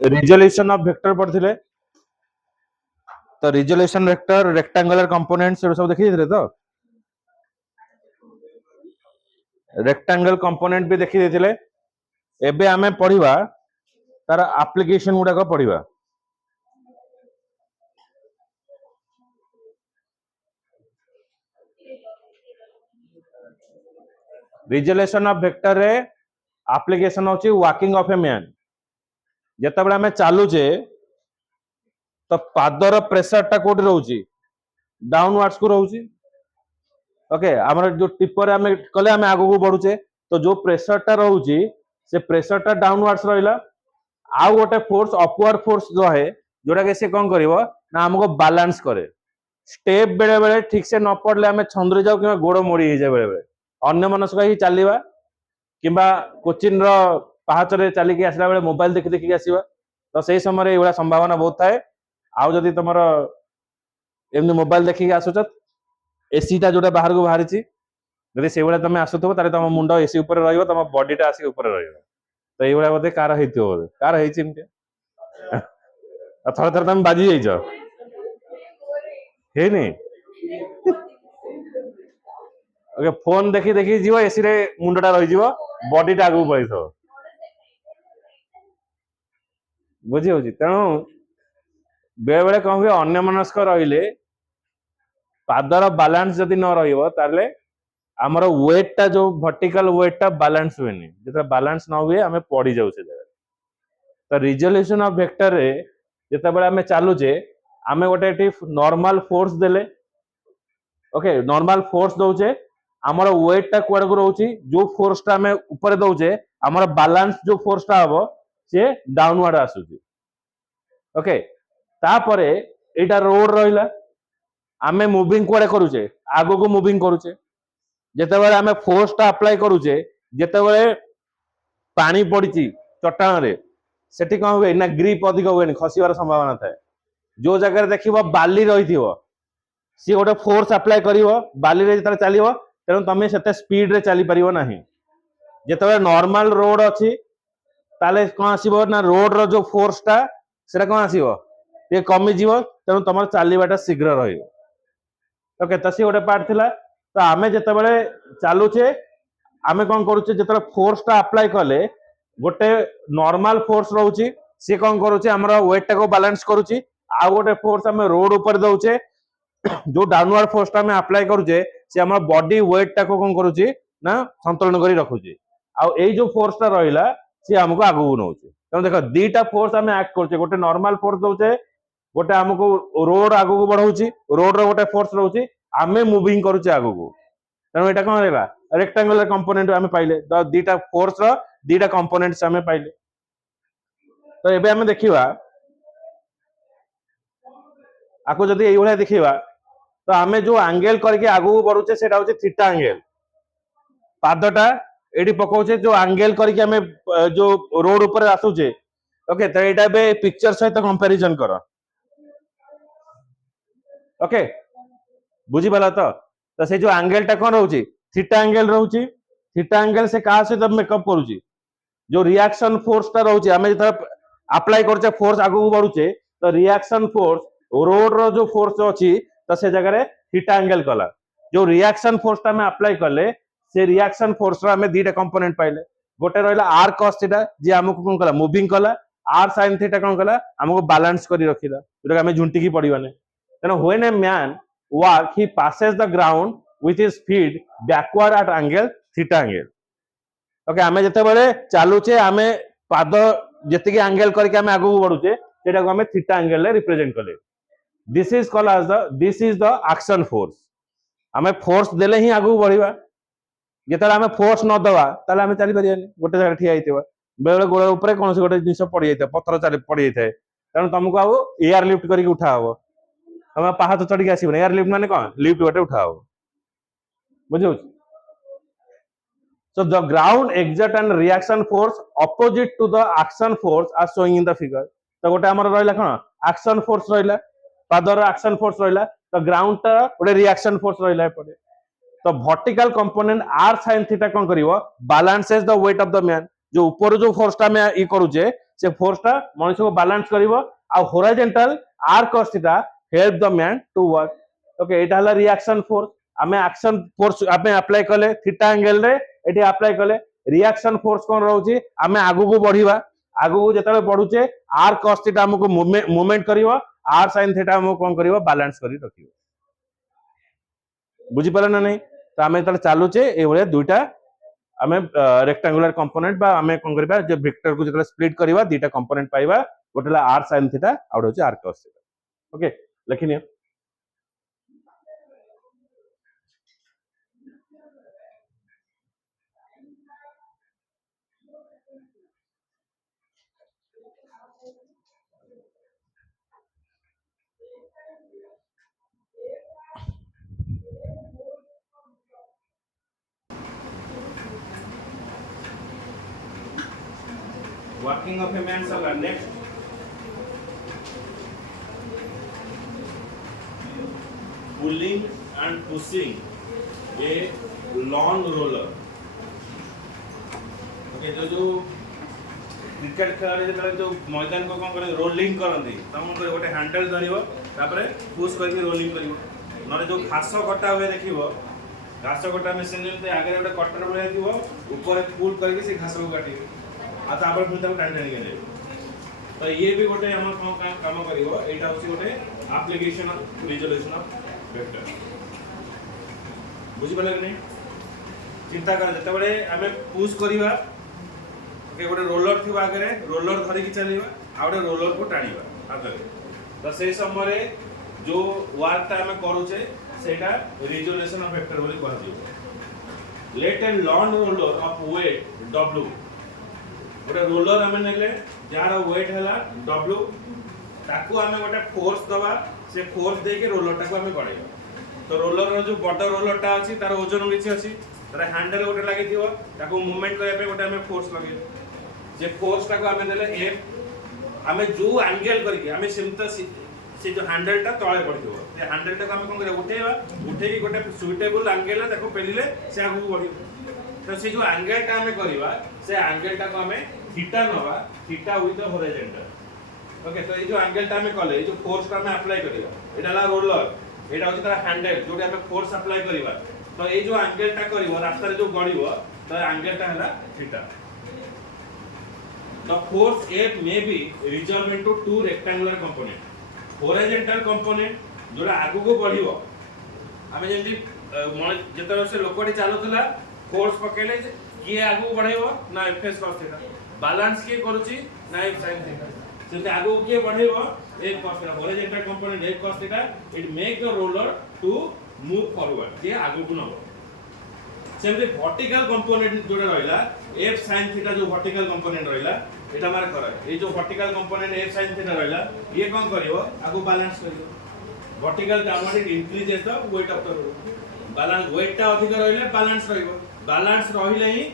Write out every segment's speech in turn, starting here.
Resolution of vector पढ़थिले तो resolution vector rectangular component से सब देखि देथिले तो रेक्टेंगल कंपोनेंट भी देखि देथिले एबे आमे पढ़िबा तार एप्लीकेशन गुडा को पढ़िबा रिजोल्यूशन ऑफ वेक्टर रे एप्लीकेशन होची वॉकिंग ऑफ ए मैन जेता बेला आमे चालू जे तो पादर प्रेशर टा कोठी रहउची डाउनवर्ड्स को रहउची ओके हमर जो टिपर आमे कले आमे आगो को बढ़ुचे तो जो प्रेशर टा रहउची से प्रेशर टा डाउनवर्ड्स रहिला आउ गोटे फोर्स अपवर्ड फोर्स जो है जोटा के से कोन करिवो ना हमको बैलेंस करे स्टेप बेले बेले ठीक से न पड़ले आमे छंद्री जाऊ कि गोड़ मोड़ी हे जाय बेले बेले अन्य मनस्क ही चलीबा किंबा कोचिन रो पाहाच रे चली के आसला बेले मोबाइल देखि देखि आसीबा तो सही समय रे एवला संभावना बहुत थाए आउ जदी तमर एमनी मोबाइल देखि के आसुच एसी टा जोटा बाहर को बाहरी छी जदी से बेले तमे आसुथबो तारे तम मुंडो एसी ऊपर रहइबो तम बॉडी टा आसी ऊपर रहइबो तो एवला बोधे कार हेतियो बोधे कार हेइ चिमते थोड़ा थोड़ा तम बाजी जाइछो हे नहीं ओके फोन देखि देखि जीव एसी रे मुंडटा रहि जीव बॉडी टा आगु पळिथो बुझी होची तेणु बेले बेले कौन हुए अन्य मनस्क रहिले पादर बैलेंस जदि न रहिबो ताले हमर वेट टा जो वर्टिकल वेट टा बैलेंस हुएनी जेता बैलेंस न हुए हमें पड़ी जाउ से जगह तो रिजोल्यूशन ऑफ वेक्टर रे जेता बेले हमें चालू जे हमें गोटे एटी नॉर्मल फोर्स देले ओके नॉर्मल फोर्स दउचे हमर वेट टा कोड को रहउची जो फोर्स टा हमें ऊपर दउचे हमर बैलेंस जो फोर्स टा हबो से डाउनवर्ड आसुची ओके तापरे एटा रोड रहिला आमे मूविंग कोडे करूचे आगो को मूविंग करूचे जेते बेले आमे फोर्स टा अप्लाई करूचे जेते बेले पानी पड़ीची चट्टान रे सेठी कोन हुए ना ग्रिप अधिक हुएनी खसिबार संभावना थाए जो जगह देखिबो बाली रहिथिबो सी गोटे फोर्स अप्लाई करिवो बाली रे जतरा चलिवो तेनु तमे सेते स्पीड रे चली परिवो नाही जेते बेले नॉर्मल रोड अछि ताले कोन आसीबो ना रोड रो जो फोर्स टा सेटा कोन आसीबो ये कमी जीवो तेनु तमर चालीबाटा शीघ्र रहिबो ओके तसी गोटे पार्ट थिला तो आमे जेते बेले चालुचे आमे कोन करूचे जेते फोर्स टा अप्लाई करले गोटे नॉर्मल फोर्स रहउची से कोन करूचे हमरा वेट टा को बैलेंस करूची आ गोटे फोर्स हमें रोड ऊपर दउचे जो डाउनवर्ड फोर्स टा में अप्लाई करूचे से हमर बॉडी वेट टा को कोन करूची ना संतुलन करी रखुची आ एई जो फोर्स टा रहिला से हमको आगु नउची त देखो दीटा फोर्स हमें एक्ट करचे गोटे नॉर्मल फोर्स दउचे गोटे हमको रोड आगु को बढ़ाउची रोड रो गोटे फोर्स रहउची आमे मूविंग करूचे आगु को तेणु एटा कोन रहला रेक्टेंगुलर कंपोनेंट हमें पाइले तो दीटा फोर्स रो दीटा कंपोनेंट्स हमें पाइले तो एबे हमें देखिबा आको जदी एई भला देखिबा तो हमें जो एंगल करके आगु बढ़ुचे सेटा होचे थीटा एंगल पादटा एडी पकाउचे जो एंगल करके हमें जो रोड ऊपर आसुचे ओके तो एटा बे पिक्चर सहित कंपैरिजन करो ओके बुझी पाला तो से जो एंगल टा कोन रहउची थीटा एंगल से का से तब मेकअप करूची जो रिएक्शन फोर्स टा रहउची हमें जब अप्लाई करचे फोर्स आगु बढ़ुचे तो रिएक्शन फोर्स रोड रो जो फोर्स अछि तो से जगह रे थीटा एंगल कला जो रिएक्शन फोर्स टा में अप्लाई करले से रिएक्शन फोर्स रा हमें दीटा कंपोनेंट पाइले गोटे रहला r cos थीटा जे हमको कोन कला मूविंग कला r sin थीटा कोन कला हमको बैलेंस करी रखिला जोटा हमें झुंटी की पड़िबाने तेनो when a man walk he passes the ground with his feet backward at angle theta angle okay हमें जते बेले चालुचे हमें पाद जति के एंगल करके हमें आगु बढ़ुचे सेटा को हमें थीटा एंगल ले रिप्रेजेंट करले this is the action force हमें फोर्स देले ही आगु बढ़िबा जेतला हमें फोर्स न दवा ताले हमें चली परियानी गोटे जगह ठिया हितबा बेले गोड़ ऊपर कोन से गोटे जिंस पड़ी जाइता पत्थर चली पड़ी जाइता तेणु तुमको आउ एयर लिफ्ट करके उठा हबो हम पहाड़ चढ़ी के आसीबो एयर लिफ्ट माने कोन लिफ्ट गोटे उठा हबो बुझौ so the ground exert and reaction force opposite to the action force are showing in the figure तो गोटे हमर रहला कोन एक्शन फोर्स रहला पादर एक्शन फोर्स रहला तो ग्राउंड ता गोटे रिएक्शन फोर्स रहला पड़े तो vertical component r sin theta कोन करिवो balances the weight of the man जो ऊपर जो फोर्स टा में ई करूचे से फोर्सटा मनुष्य को बैलेंस करिवो आ horizontal R cos theta help the man to work okay एटा हला रिएक्शन फोर्स आमे एक्शन फोर्स आमे अप्लाई कले थीटा एंगल रे एटी अप्लाई कले रिएक्शन फोर्स कोन रहउची आमे आगु को बढ़िबा आगु को जेतले बढ़ुचे आर cos थीटा हमको मूवमेंट करिवो आर sin थीटा हमको कोन करिवो बैलेंस करी रखिवो बुझी पाले ना नहीं तो आमे तले चालुचे ए भले दुईटा आमे रेक्टेंगुलर कंपोनेंट बा आमे कोन करबा जे वेक्टर को जेतले स्प्लिट करबा दुईटा कंपोनेंट पाइबा गोटेला r sin थीटा आउट होची r cos थीटा ओके लिखिनियो वर्किंग ऑफ ए मैन सला next pulling and pushing a long roller okay जो क्रिकेट खेल जो जो मैदान को कौन करे रोलिंग करती तुम गोटे हैंडल धरिव तापर पुश करके रोलिंग कर ना जो घास कटा हुए देखिए घास कटा मेसीन आगे गोटे कटर भाई थी ऊपर पुल करके से घास को काटे आपर पुणी टाणी टाणी जाए तो ये भी गोटे आम काम कर यहाँ हूँ गोटे application of resolution of vector बुझीपारे कि नहीं चिंता कर जिते आम पुश करवा गोटे रोलर थी आगे रोलर धरिकी चलवा आ गए रोलर को टाणवा हाथ तो से समय जो वर्कटा आम करुचे सेटा रिजोल्यूशन ऑफ वेक्टर बोली कह let a long roller of weight W गोटे रोलर आम ने जार वेट है W ताकू आम गोटे फोर्स दबा से फोर्स देके रोलर टाको आम गड़ेगा तो रोलर जो बड़ रोलरटा अच्छी तार ओजन किसी अच्छी तार हैंडल गोटे लगी मूवमेंट करने गोटे आम फोर्स लगे जे फोर्स टाको आम देले एफ आम जो एंगल करके आम से जो हैंडल टा तले पड़ो से हैंडल टाको आम कौन उठेवा उठे गोटे सुइटेबल एंगल ताको पेलिले से आगू बढ़ तो से जो एंगल टा आम करवा से एंगल टाको आम थीटा नवा theta with the horizontal okay तो ये जो एंगल टा आम कले जो फोर्स टा आम अप्लाई करवा एटा ला रोलर एटा होची तार हैंडल जोटे आम फोर्स अप्लाई करवा तो ये जो एंगल टा करवा रास्ता जो गड़िबो तो एंगल टा हला theta the force F may be resolved into two rectangular component horizontal component जोड़ा आगु को बढ़िबो आमे जेंति जेतर से लोकटी चालुतला फोर्स पकेले किए आगु बढ़ाइबो ना एफएस cos थीटा बैलेंस किए करूची ना एफ sin थीटा सेते आगु किए बढ़ाइबो एक cos थीटा horizontal component एक cos theta it make the roller to move forward किए आगु को नबो सेमते वर्टिकल कंपोनेंट जोड़ा रहला f sin थीटा जो वर्टिकल कंपोनेंट रहला एटा मार कर ए जो vertical component f sin theta रहला ये कोन करिवो आगु बैलेंस करिवो vertical downward increases the weight of the roller balance weight टा अधिक रहले बैलेंस रहइबो बैलेंस रहिले ही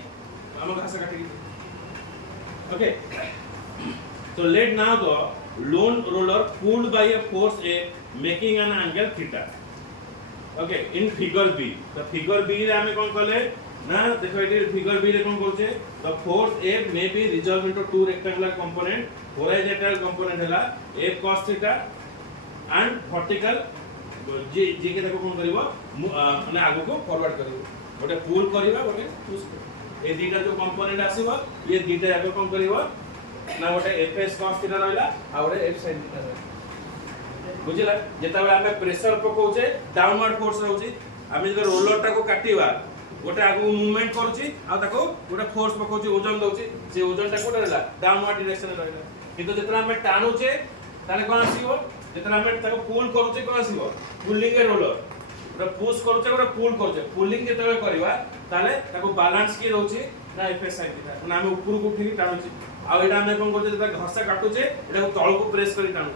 हम घास काटि okay so let now the lone roller pulled by a force A making an angle theta okay in figure B तो figure B रे हमें कोन कले ना देखो एटी फिगर बी रे कोन करछे the force F may be resolve into two rectangular component horizontal component हला F cos theta and vertical जे के देखो कोन करबो माने आगु को फॉरवर्ड करबो गोटे पुल करबा गोटे पुश ए दीटा जो कंपोनेंट आसीबो ये दीटा जाको कोन करबो ना गोटे Fs cos थीटा रहला आ गोटे F sin थीटा रहला बुझिला जेता बेला हमें प्रेशर पकोचे डाउनवर्ड फोर्स रहउची हमें जो रोलर टाको काटिबा गोटे आगु मूवमेंट करूची आ ताको गोटे फोर्स पकोची ओजन दउची से ओजन टा कोड रहला डाउनवर्ड डायरेक्शन रे रहला किंतु जेतरा हमें टानुचे ताले कोन आसीबो जेतरा हमें ताको पुल करूचे कोन आसीबो पुलिंग रोलर गोटे पुश करूचे गोटे पुल करूचे पुलिंग जेतबे करबा ताले ताको बैलेंस की रहउची ना एफएस साइन थीटा ना हमें ऊपर को उठिकी टानुची आ एटा हमें कोन करजे जेता घसा काटुचे एटा को तळ को प्रेस करी टानु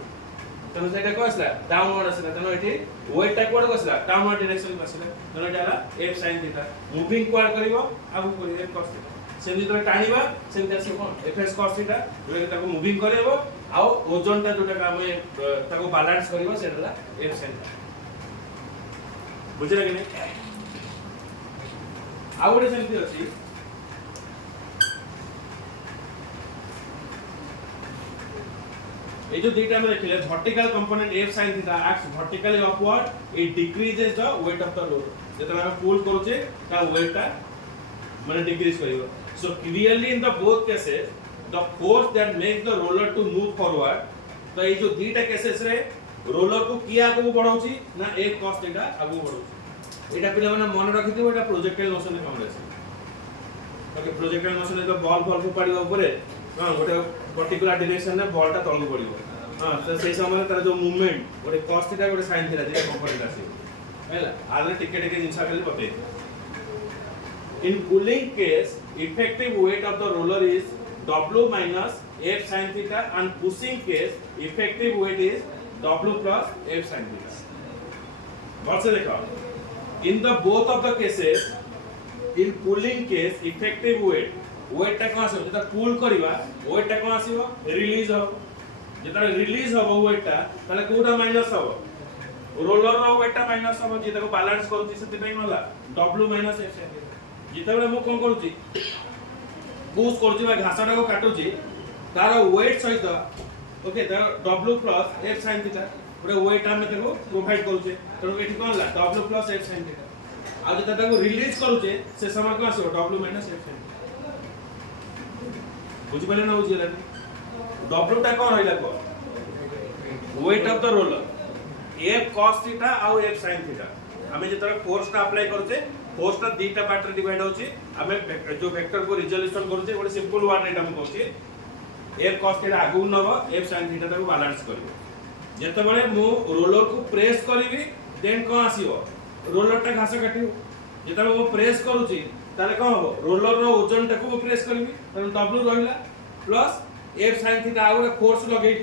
तेणु सेटा को आसला डाउनवर्ड आसला तेणु एठी वेट टा कोड आसला डाउनवर्ड डायरेक्शन में आसला तेणु एटा हला f sin थीटा मूविंग क्वाड करिवो आगु करी f cos थीटा सेमि तो टाणीबा सेमि आसी कोन fs cos थीटा जोटा ताको मूविंग करैबो आ ओजन टा जोटा हम ताको बैलेंस करिवो सेटा हला f sin थीटा बुझिला कि नै आ गोटे सेमि अछि ये जो दुईटा हम देखिले vertical component f sin theta acts vertically upward it decreases the weight of the roller जेतला हम पुल करूचे ता वेटटा माने डिक्रीज करिवो so clearly in the both cases the force that make the roller to move forward तो ये जो दुईटा केसेस रे रोलर को किया आगु बढ़ाउची ना एक cos थीटा आगु बढ़ाउची एटा पिला माने मन रखिथिबो एटा प्रोजेक्टाइल मोशन रे काम रहसी ओके प्रोजेक्टाइल मोशन रे तो बॉल बॉल को पड़िबो ऊपर हां गोटे पर्टिकुलर डायरेक्शन रे बॉल टा तळु पड़िबो हां तो सेही समय तार जो मूवमेंट गोटे cos थीटा गोटे sin थीटा जे कंपोनेंट आसी हैला आले टिके टिके जिंसा खाली बते in cooling case effective weight of the roller is w minus f sin theta and pushing case effective weight is w plus f sin theta what से देखो in the both of the cases in pulling case effective weight weight टा कोन आसीबो जेता पुल करबा wait टा कोन आसीबो release हो जेता रिलीज हो वेट टा तले कोटा माइनस हो रोलर रो वेट टा माइनस हो जेता को बैलेंस करूची सेति पई होला w माइनस f जेता बेले मु कोन करूची पुश करूची बा घासा टा को काटूची तार वेट सहित ओके तार w plus f sin theta पुरा वेट हम देखो प्रोवाइड करूचे तो एठी कोन ला w plus f sin theta आ जेता ताको रिलीज करूचे से समय को आसीबो w माइनस f sin बुझी पले ना बुझी लेनी w टा कोन रहला को weight of the roller f cos theta आ f sin थीटा हमें जेतरा फोर्स टा अप्लाई करछे फोर्स टा दीटा पार्ट रे डिवाइड होची हमें जो वेक्टर को रिजोल्यूशन करछे गोटे सिंपल वर्ड एटा हम कहछे f cos थीटा आगु नबो f sin थीटा ताको बैलेंस करबो जेते बेले मु रोलर को प्रेस करबी देन कोन आसीबो रोलर टा घास काटिबो जेते मु प्रेस करूची ताले कोन हो रोलर रो ओजन टा को प्रेस करबी त w रहला प्लस f sin थीटा आ गोटे फोर्स लगेई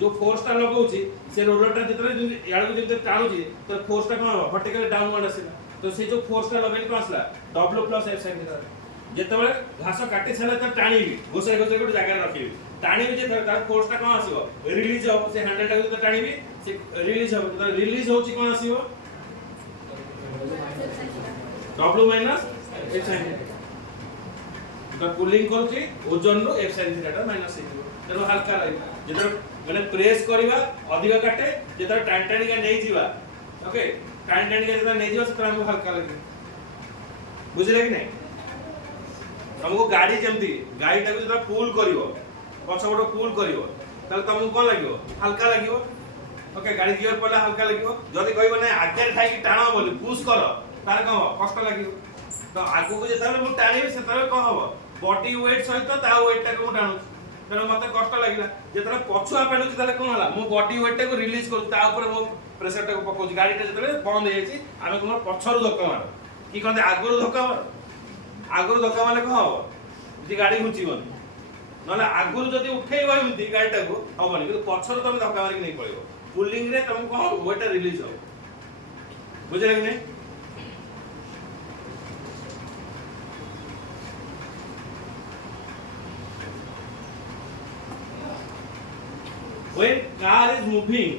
जो फोर्स टा लगाउची से रोलर टा जेतरे याड को जेते टाणुची तो फोर्स टा कोन हो वर्टिकली डाउनवर्ड आसीला तो से जो फोर्स टा लगेई कोन आसला w plus f sin theta जेते बेले घास काटी छले त टाणीबी घोसे घोसे गोटे जगह रखिबी टाणीबी जे तार फोर्स टा कोन आसीबो रिलीज हो से हैंडल टा जो टाणीबी से रिलीज हो तो रिलीज होची कोन आसीबो w minus f sin theta तो पुलिंग करछि ओजन रो f sin थीटा टा माइनस हेतिबो तेनो हल्का रही जेतर माने प्रेस करबा अधिक काटे जेतर टान टान के नै जीवा ओके टान टान के जेतर नै जीवा सेतर हमको हल्का लगे बुझले कि नै हमको गाड़ी जेमती गाड़ी टा जेतर पुल करिवो पछबडो पुल करिवो तले तुमको कोन लागिवो हल्का लागिवो ओके गाड़ी गियर पड़ला हल्का लागिवो जदी कहबो नै आगे खाई कि टाणो बोली पुश करो तार कोन कष्ट लागिवो तो आगु को जेतर मु टाणीबी सेतर कोन हबो बॉडी वेट सहित ता वेट टा को टाणु तेनो मते कष्ट लागिला जेतरा पछुआ पेलु ताले कोन होला मु बॉडी वेट टा को रिलीज करू ता ऊपर मु प्रेशर टा को पकोची गाड़ी टा जेतले बंद हे जायछि आमे कोन पछरु धक्का मार की कहते आगुरु धक्का मार आगुरु धक्का मारले कोन हबो जे गाड़ी घुंचीबनी नले आगुरु जदी उठेइबा हिंदी गाड़ी टा को हबनी कि पछरु तमे धक्का मारि नै पड़िबो पुलिंग रे तमे कोन वेट टा रिलीज हो बुझले कि नै when car is moving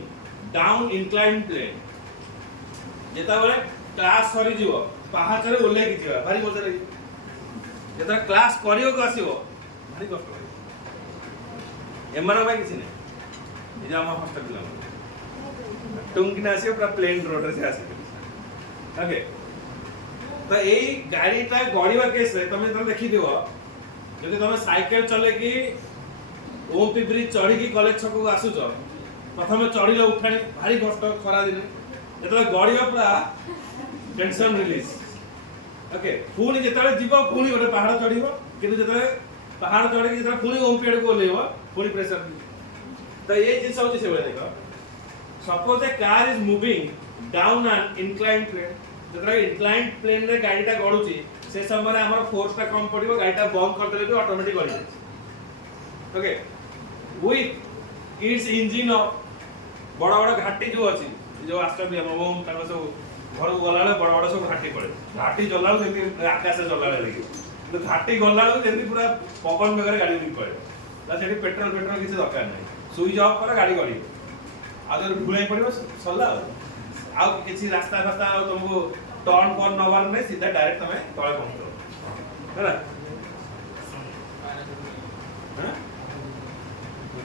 down inclined plane जेता बेले क्लास सरी जीवो पहाच रे ओले कि जीवा भारी मजा लागी जेता क्लास करियो को आसीबो भारी कष्ट लागी एमरा भाई किछि नै ए जे हम हॉस्टल बिला टुंग ना आसीबो पूरा प्लेन रोड रे से आसीबो ओके तो एई गाड़ी टा गड़ीवा केस रे तमे तमे देखि दियो जदि तमे साइकिल चले कि ओपी ब्रिज चढ़ी की कॉलेज छक को आसुच प्रथम चढ़िल उठाणी भारी कष्ट खरा दिन जेतले गड़िया पूरा टेंशन रिलीज ओके पुणी जेतले जीव पुणी गोटे पहाड़ चढ़िबो किंतु जेतले पहाड़ चढ़ी की जेतले पुणी ओम पेड़ को लेबो पुणी प्रेशर तो ये चीज होची से बेले देखो suppose a car is moving down an inclined plane जेतले इंक्लाइंड प्लेन रे गाड़ीटा गडुची से समय रे हमर फोर्स टा कम पड़िबो गाड़ीटा बंद कर देले भी ऑटोमेटिक गडी जाय ओके with its engine बड़ा बड़ा घाटी जो अछि जो आस्टर भी हम ओम ताको सब घर गलाले बड़ा बड़ा सब घाटी पड़े घाटी चलाल जेति आकाश से चलाले लगी तो घाटी गलाल जेति पूरा पवन बेगर गाड़ी नहीं पड़े ला सेठी पेट्रोल किसी दरकार नहीं स्विच ऑफ कर गाड़ी गड़ी आ जब ढुलाई पड़िबो सल्ला आ किसी रास्ता रास्ता तुमको टर्न कर नवार नहीं सीधा डायरेक्ट तमे तळे पहुंचो हैला हां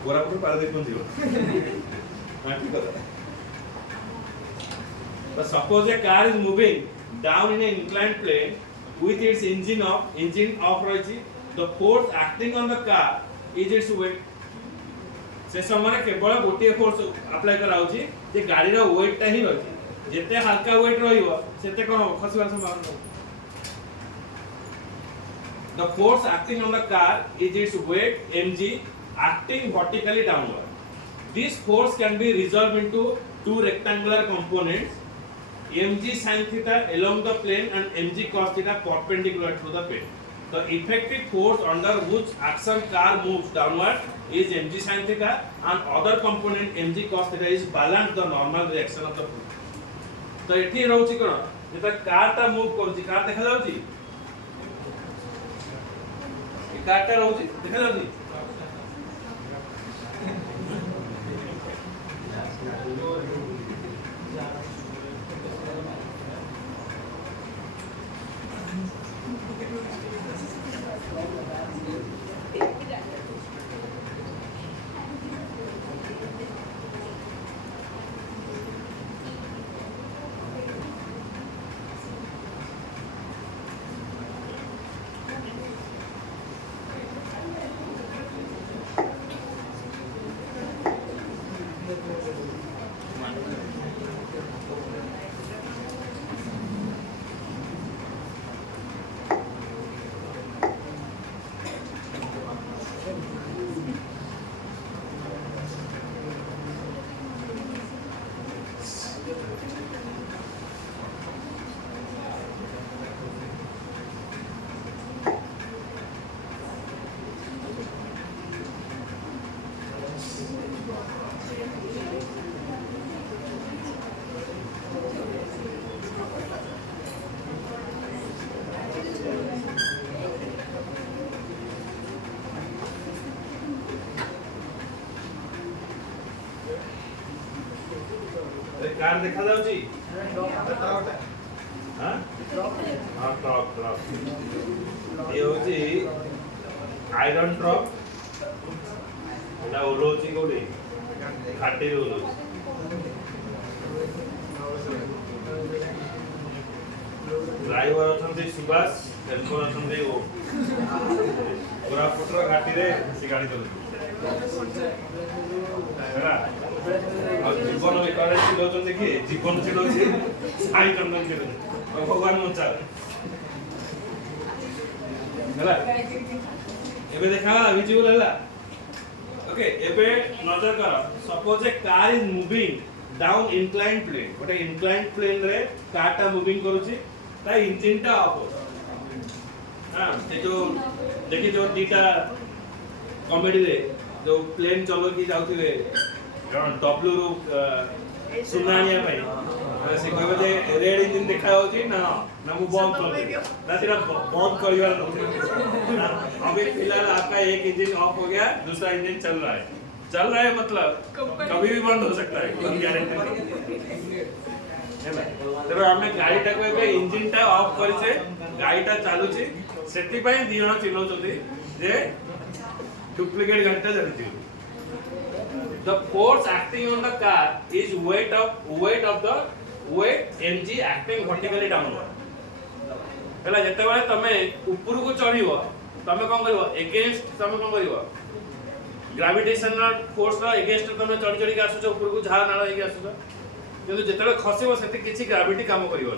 कोरापुट पारादीप में जीव हां ठीक है but suppose a car is moving down in an inclined plane with its engine off रही the force acting on the car is its weight से समय केवल गोटे फोर्स अप्लाई करा होची जे गाड़ी रा वेट ता ही रही जेते हल्का वेट रहिबो सेते कोन खसिबार संभावना the force acting on the car is its weight mg acting vertically downward this force can be resolved into two rectangular components mg sin theta along the plane and mg cos theta perpendicular to the plane the effective force under which action car moves downward is mg sin theta and other component mg cos theta is balance the normal reaction of the fluid तो एठी रहउची कोन जेता car ता move करची car देखा जाउची ए car ता रहउची देखा जाउची कार देखा जाउची हां हां ट्रक ये होची आयरन ट्रक एटा ओलोची कोडी घाटी ओलोची ड्राइवर अछंती सुभाष हेल्पर अछंती ओ पूरा पुत्र घाटी रे से गाड़ी चलती हैला और जीवन में करे छि लोचन देखि जीवन छि लोचि साई चंदन के भगवान मंचा हैला एबे देखा विजिबल हैला ओके एबे नजर कर suppose a car is moving down inclined plane गोटे इंक्लाइंड प्लेन रे कार ता मूविंग करूची ता इंजन टा ऑफ हां ए जो देखि जो दीटा कॉमेडी रे जो प्लेन चलो की जाउथिबे जन डब्ल्यू रो सुनानिया भाई से कहबे जे रेड इंजन देखा होची ना ना मु बंद कर दे ना सिर्फ बंद करिवार अभी फिलहाल आपका एक इंजन ऑफ हो गया दूसरा इंजन चल रहा है मतलब कभी भी बंद हो सकता है कोई गारंटी नहीं है तेरे हमें गाड़ी टा को इंजन टा ऑफ करिसे गाड़ी टा चालू छी सेति पई दी जण चिल्लो चोदी जे डुप्लीकेट गाड़ी टा चली the force acting on the car is weight of the weight mg acting vertically downward पहला जते बेले तमे ऊपर को चढ़िबो तमे कोन करबो अगेंस्ट तमे कोन करबो ग्रेविटेशनल फोर्स रा अगेंस्ट तमे चढ़ चढ़ के आसुछ ऊपर को झा नाळ के आसुछ किंतु जते खसिबो सेते किछि ग्रेविटी काम करिवो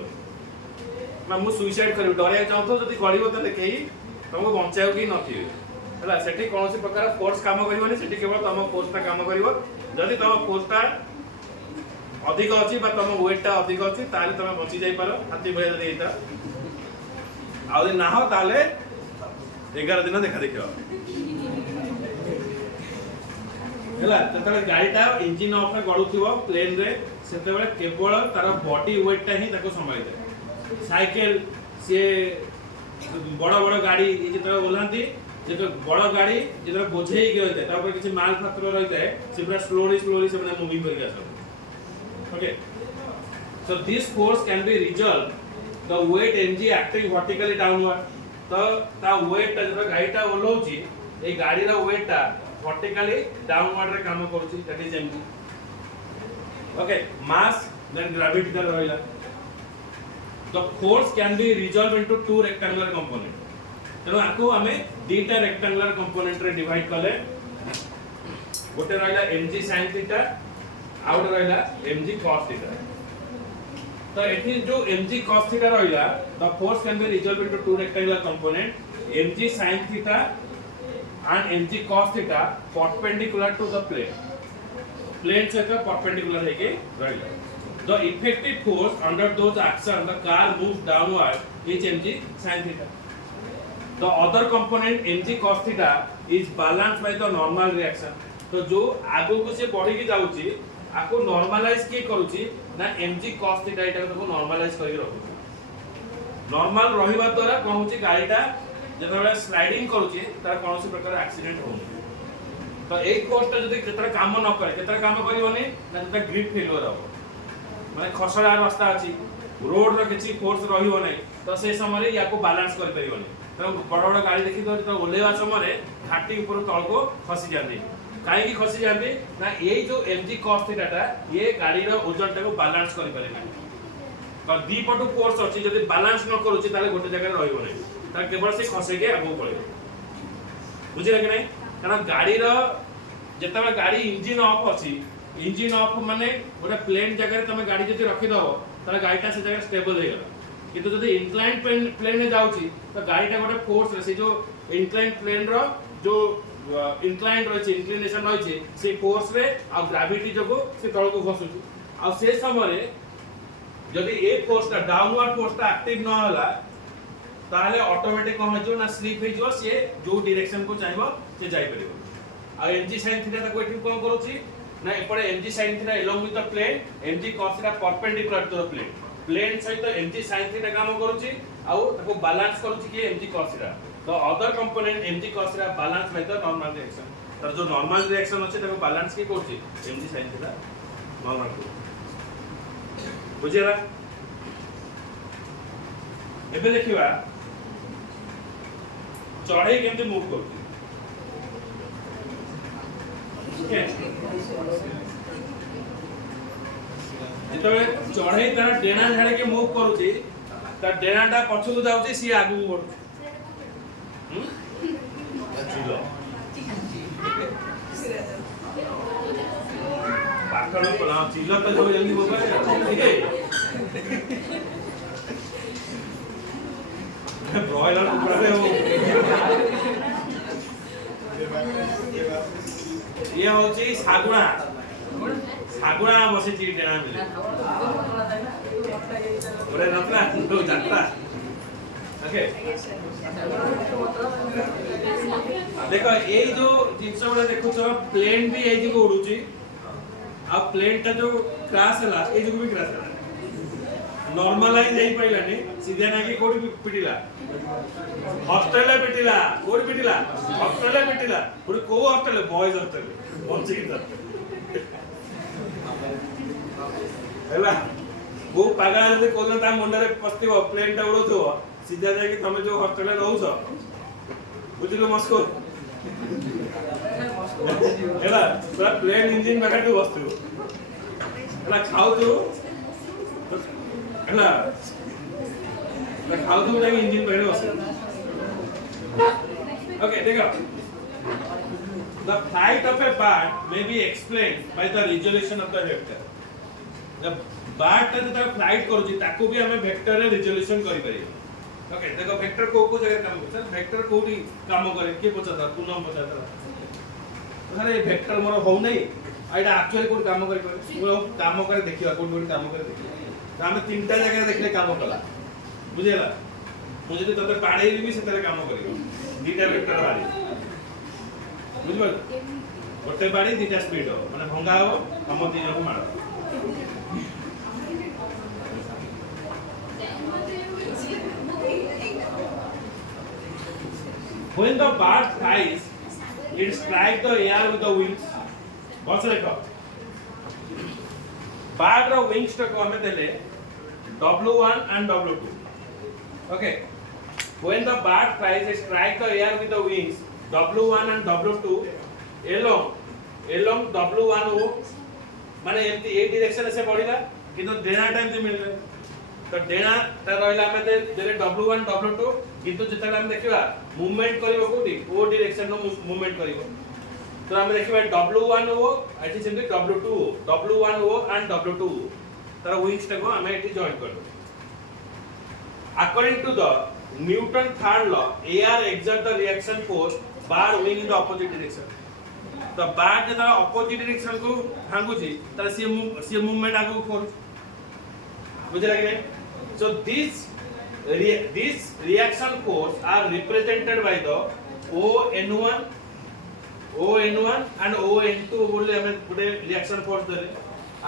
ना मु सुसाइड करिवो डरिया चाहतो जदी गळिबो त देखै तुमको बचाओ की नथिबे हला सेठी कोनोसी प्रकार फोर्स काम करिवनी सेठी केवल तम फोर्स ता काम करिवो जदी तम फोर्स ता अधिक अछि बा तम वेट ता अधिक अछि ताले तम बचि जाई पारो हाथी भय जदी एता आ ना हो ताले 11 दिन देखा देखियो हला ततले गाडीटा इंजन ऑफ रे गडुथिबो प्लेन रे सेते बेले केवल तार बॉडी वेट ता ही ताको संभाळी दे साइकिल से बड़ बड़ गाड़ी जेतरा ओलांती जेतो बड़ गाड़ी जेतरा बोझेई के रहते ता ऊपर किछि माल पत्र रहते से पूरा स्लोली से बने मूविंग करके आसो okay so this force can be resolved the weight mg acting vertically downward तो ता वेट ता जेतो गाड़ीटा ओलोची ए गाड़ी रा वेट ता vertically downward रे काम करूची that is mg. Okay, mass then gravity दा रहला. The force can be resolved into two rectangular components. तेणु आको आमे दीटा rectangular component रे divide कले. गोटे रहला mg sin theta आउट रहला mg cos theta. तो एठी जो mg cos theta रहला the force can be resolved into two rectangular component mg sin theta and mg cos theta perpendicular to the plane से का perpendicular है के रहला. The effective force under those action the car moves downward is mg sin theta. The other component mg cos theta is balanced by the normal reaction. तो जो आगो को से बढ़ी की जाउची आको नॉर्मलाइज के करूची ना mg cos theta एटा को नॉर्मलाइज करी रखुची. नॉर्मल रहिबा द्वारा कोन होची गाड़ीटा जेतबे स्लाइडिंग करूची तार कोनोसी प्रकार एक्सीडेंट होउनी. तो एक फोर्सटा जदी केतरा काम न करे केतरा काम करिवनी ना जेता ग्रिप फेलियर हो माने खसड़ा रास्ता अछि रोड रो किछि फोर्स रहिबो नै तो से समय रे याको बैलेंस कर परिबोनी. तो बड़ बड़ गाड़ी देखि तो ओलेवा समय घाटी ऊपर तळ को खसी जांदी. काहे की खसी जांदी ना ए जो mg cos थीटा टा ये गाड़ी रो ओजन टा को बैलेंस करि पारे नै. तो दी पटु फोर्स अछि जदी बैलेंस न करूछि ताले गोटे जगह रहिबो नै ता केवल से खसे के आगो पळेबो. बुझिला कि नै कारण गाड़ी रो जेतबे गाड़ी इंजन ऑफ अछि इंजन ऑफ माने गोटे प्लेन जगह रे तमे गाड़ी जदी रखि दो ताले गाड़ीटा से जगह स्टेबल हे गेला. किंतु जदी इंक्लाइन प्लेन में जाउछि तो गाड़ीटा गोटे फोर्स रे से जो इंक्लाइन प्लेन रो जो इंक्लाइन रहिछि इंक्लिनेशन रहिछि से फोर्स रे आ ग्रेविटी जको से तळ को खसुछि. आ से समय रे जदी ए फोर्स ता डाउनवर्ड फोर्स ता एक्टिव न होला ताले ऑटोमेटिक कोन हो ना स्लिप हे जो से जो डायरेक्शन को चाहिबो से जाई परिबो. आ mg sin थीटा ता को एठी कोन करूछि ना एपडे mg sin theta along with the plane mg cos theta perpendicular to the plane सहित mg sin थीटा काम करूछि आ ताको बैलेंस करूछि कि mg cos थीटा. तो other component mg cos theta balance by the normal reaction. तर जो normal reaction अछि ताको balance के करूछि mg sin थीटा नॉर्मल को. बुझिला एबे देखिबा चढ़ई केमते मूव करूछि. जेतबे चढ़ई तार डेना झाड़े के मूव करूची तार डेनाटा पछकु जाउची सी आगु बढ़ुची. चिलो पाखड़ पला चिलो तो जो जल्दी बोल ठीक है. ब्रॉयलर कुकड़ा रे हो ये होची सागुणा सागुणा बसे ची डेना मिले ओरे नतला तो जात्रा. ओके देखो ए जो जिंस बडा देखो छ प्लेन भी ए जको उडुची आ प्लेन ता जो क्रैश हला ए जको भी क्रैश हला नॉर्मलाइज नहीं पाइलानी सीधा ना कि कोडी पिटिला हॉस्टल पिटिला कोडी पिटिला हॉस्टल पिटिला पुरे को हॉस्टल बॉयज हॉस्टल पहुंचे की तरह हैला वो पागा जदि कोन ता मुंडरे पस्तिबो प्लेन ता उडोथो सीधा जाके तमे जो हॉस्टल रहउछो बुझिलो मस्को हैला पूरा प्लेन इंजन बाकाटू बस्तु हैला खाउ तो हैला खाउ तो जाके इंजन बाकाटू बस्तु. ओके देखो the flight of a bird may be explained by the resolution of the vector. The bird ता फ्लाइट करूची ताको भी हमें वेक्टर रे रिजोल्यूशन करि पारी. ओके देखो वेक्टर को जगह काम करता वेक्टर कोठी काम करे के पछता पूनम पछता अरे वेक्टर मोर हो नै आइडा एक्चुअली कोठी काम करि पारे मो काम करे देखिबा कोठी काम करे देखिबा. त हम तीनटा जगह देखले काम कला बुझेला मु जदि तते पाड़ेली भी सेतरे काम करियो दीटा वेक्टर बारी बुझबो गोटे बाड़ी दीटा स्पीड हो माने भंगा हो हम दी जको मार. When the bird flies, it strikes the air with the wings. What's it called? Bird ro wings to ko hame dele W1 and W2. Okay. When the bird flies, it strikes the air with the wings W1 and W2 along W1O माने एमती ए direction से बढ़िला किंतु Dana time ते मिलले तो Dana ता रहला हम देले W1 W2 किंतु जेतला हम देखिबा मूवमेंट करिवो कोठी ओ डायरेक्शन नो मूवमेंट करिवो तो हम देखिबा W1O एठी सेमती W2 W1O एंड W2 तार विंग्स टा को हम एठी जॉइन करलो according to the Newton third law air exert the reaction force bar wing in the opposite direction तो बार जेता ऑपोजिट डायरेक्शन को भांगुची तार सी मूवमेंट आगो कर बुझला कि नहीं so this reaction force are represented by the ON1 and ON2 बोले हमें गुटे रिएक्शन फोर्स देले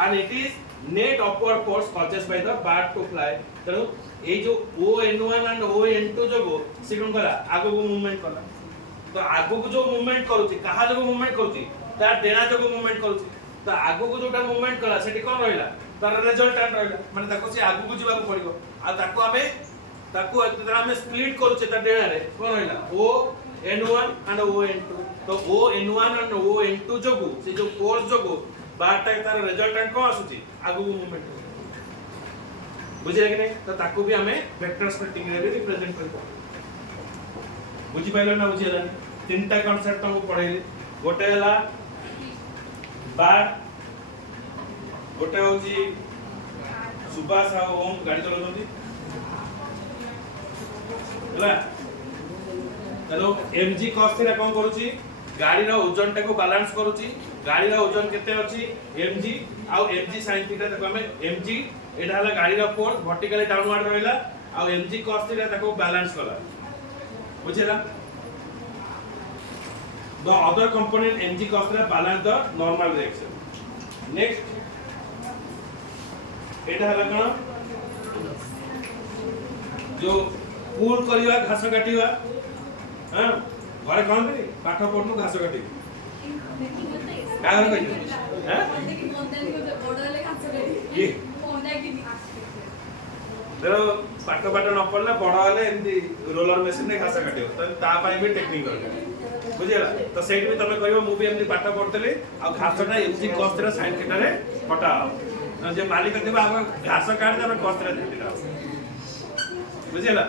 and it is net upward force caused by the bar to fly तेनु ए जो ON1 and ON2 जगो से कोन करा आगो को मूवमेंट करा तो आगो को जो मूवमेंट करूची कहा जो मूवमेंट करूची तार डेना जो मूवमेंट करूची तो आगो को जोटा मूवमेंट कला सेठी कोन रहला तार रिजल्टेंट रहला माने ताको से आगो को जीवा को पड़िबो आ ताको हमें स्प्लिट करूचे तार डेना रे कोन रहला ON1 and ON2 तो ON1 and ON2 जोगु से जो फोर्स जोगु बारटा तार रिजल्टेंट को आसुची आगो को मूवमेंट बुझिया कि नहीं तो ताको भी हमें वेक्टर स्प्लिटिंग रे भी रिप्रेजेंट करबो बुझी पाइलो ना बुझिया तीनटा कांसेप्ट हमको पढेली गोटे हला बार गोटे होची सुभाष आ ओम गाड़ी चलाउछंती हला हेलो mg cos थीटा कोन करूची गाड़ी रो ओजन टा को बैलेंस करूची गाड़ी रो ओजन केते अछि mg आ mg sin थीटा देखो हमें mg एटा हला गाड़ी रो फोर्स वर्टिकली डाउनवर्ड रहला आ mg cos थीटा ताको बैलेंस कला बुझिला the other component mg cos theta balance the normal reaction next एटा हला कोन जो पूल करिवा घास काटिवा हां घरे कोन करी पाठ पढनु घास काटी का घर कहि हैं देखि मोंदेल को बडले घास काटी ये मोंदा कि तेरो पाठ न पड़ला बड़ हले एमती रोलर मशीन ने घास काटियो तो ता पई भी टेक्निक कर बुझिला तो सेट भी तमे कहियो मु भी एमती पाठ पढतले आ घासटा mg cos theta sin theta रे कटा जे मालिक देबा हम घास काट देबा कॉस थीटा देबा बुझिला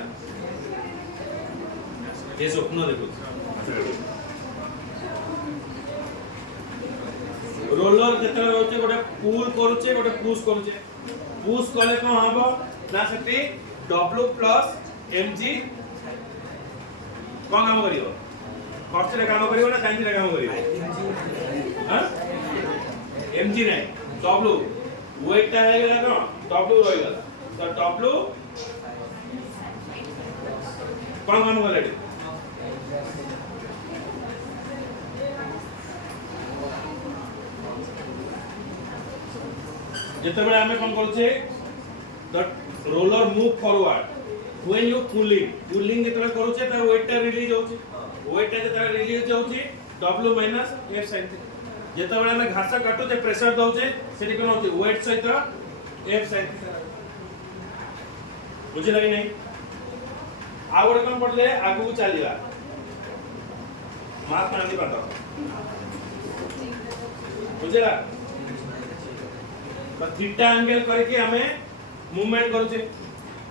ये स्वप्न देखो रोलर जेतले रहउचे गोटे पुल करूचे गोटे पुश कले कोन हबो ना सेठी W plus mg कोन काम करियो खर्च रे काम करियो ना साइन रे काम करियो हां mg नै W वेट टा है गेला कोन W रहि गेला तो W कोन काम करले जेते बेले हमें कोन करछे the roller move forward when you pulling जेतले करूचे त वेट टा रिलीज होची वेट टा जेतले रिलीज होची W minus f sin theta जेते बेले हमें घास काटू जे प्रेशर दउचे सेठी कोन होची वेट सहित f sin थीटा बुझिला कि नहीं आ गोटे कोन पडले आगु चलिया माप मानली पातो बुझिला तो थीटा एंगल करके हमें मूवमेंट करूचे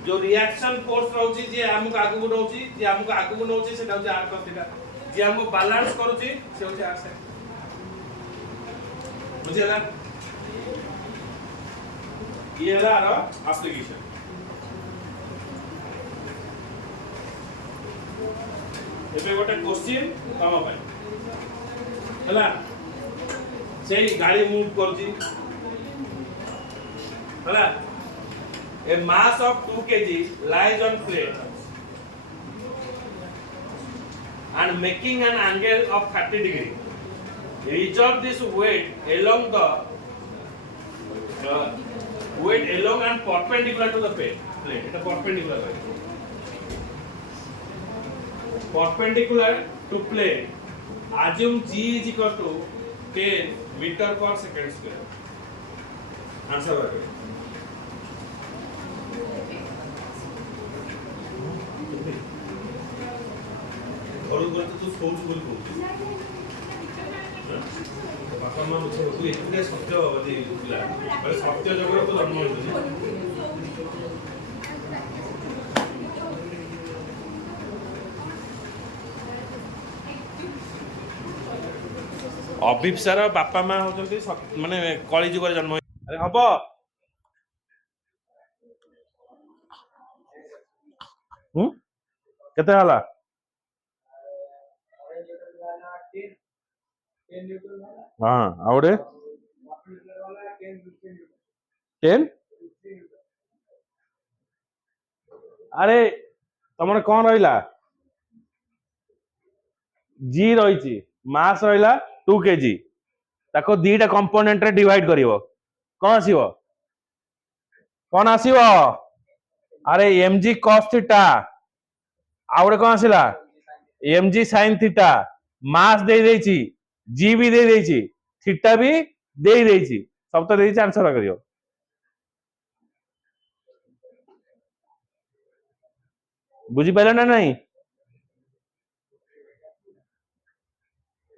जो रिएक्शन फोर्स रहउची जे हमको आगु बढ़उची जे हमको आगु बढ़उची से रहउची r cos थीटा जे हमको बैलेंस करूची से होची r sin बुझिला ये हला आरो एप्लीकेशन एबे गोटे क्वेश्चन तम पय हला सेही गाड़ी मूव करची हला a mass of 2 kg lies on plate and making an angle of 30 degree resolve this weight along the weight along and perpendicular to the plate it is perpendicular to plate assume g is equal to 10 meter per second square answer what और बोलते तो सोच बोल बोलते ବାପା ମା ମିଛ ତୁ ଏକୁଟିଆ ସତ୍ୟବାଦୀ ପିଲା ମାନେ ସତ୍ୟ ଜଗରେ ତୁ ଜନ୍ମ ହେଇଛୁ। ଅଭିପ୍ସାର ବାପା ମା ହଉଛନ୍ତି ମାନେ କଳି ଯୁଗରେ ଜନ୍ମ ଆରେ ହବ କେତେ ହେଲା ହଁ ଆଉ ଗୋଟେ 10 ଆରେ ତମର କଣ ରହିଲା ଜି ରହିଛି ମାସ ରହିଲା 2 kg ତାକୁ ଦିଟା କମ୍ପୋନେଣ୍ଟ ରେ डिवाइड करिवो कौन आसीबो कौन आसीबो अरे mg cos थीटा आ गोटे कौन आसिला mg sin थीटा मास दे देछि जी भी दे देछि थीटा भी दे देछि सब तो देछि आंसर करियो बुझी पाइला ना नहीं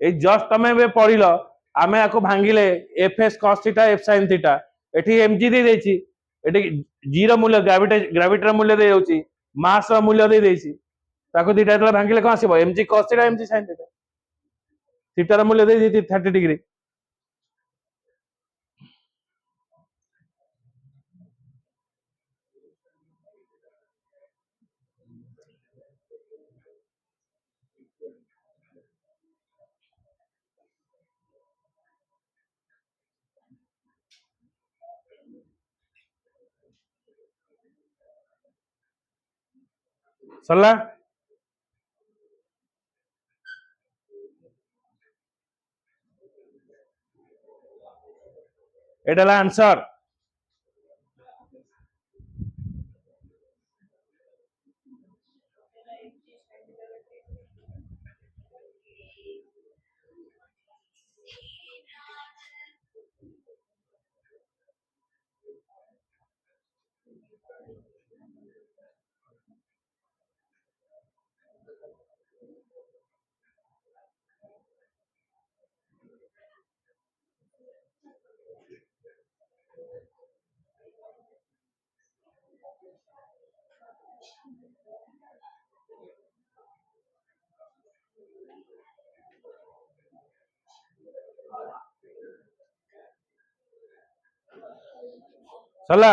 ए जस्ट तमे बे पढिलो आमे आको भांगिले F S cos theta F sin theta एठी mg दे देछि एठी g रो मूल्य ग्रेविटी रो मूल्य दे होछि मास रो मूल्य दे देछि ताको दिटा तला भांगिले कोन आसीबो mg cos theta mg sin theta theta रो मूल्य दे देछि 30 डिग्री सरला एटाला आंसर सरला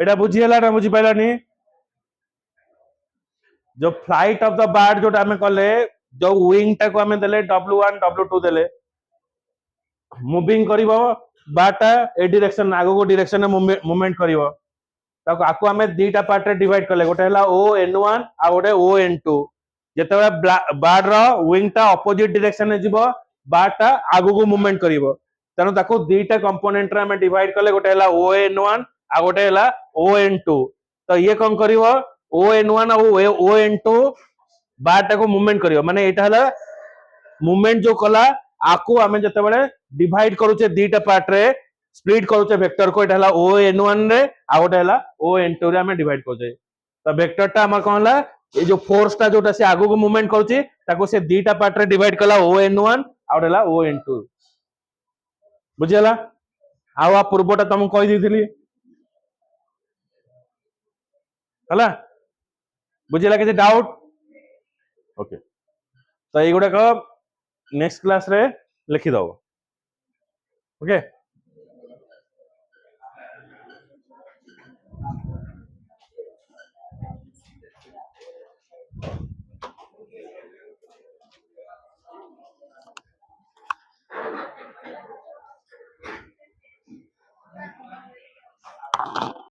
एटा बुझी हला ना बुझी पाइलानी जो फ्लाइट ऑफ द बर्ड जो आमे कले जो विंग टा को आमे देले W1 W2 देले मूविंग करिवो बाटा ए डायरेक्शन आगो को डायरेक्शन में मूवमेंट करिवो ताको आको आमे दीटा पार्ट रे डिवाइड करले गोटे हला ON1 आ गोटे ON2 जेते बर्ड रो विंग टा ऑपोजिट डायरेक्शन में जिवो बाटा आगो को मूवमेंट करिवो तनो ताको दीटा कंपोनेंट रे आमे डिवाइड करले गोटे हला ON1 आ गोटे हला ON2 तो ये कौन करिवो ON1 और ON2 बाटा को मूवमेंट करिवो माने एटा हला मूवमेंट जो कला आको आमे जते बळे डिवाइड करूचे दीटा पार्ट रे स्प्लिट करूचे वेक्टर को एटा हला ON1 रे आ गोटे हला ON2 रे आमे डिवाइड करजे तो वेक्टर टा हमर कोन हला ए जो फोर्स टा जोटा से आगो को मूवमेंट करूची ताको से दीटा पार्ट रे डिवाइड कला ON1 आ गोटे हला ON2 बुझियला आ पूर्वटा तुमको कहि दिथिली हला बुझियला के डाउट ओके तो ये गुडा को नेक्स्ट क्लास रे लिखि दो ओके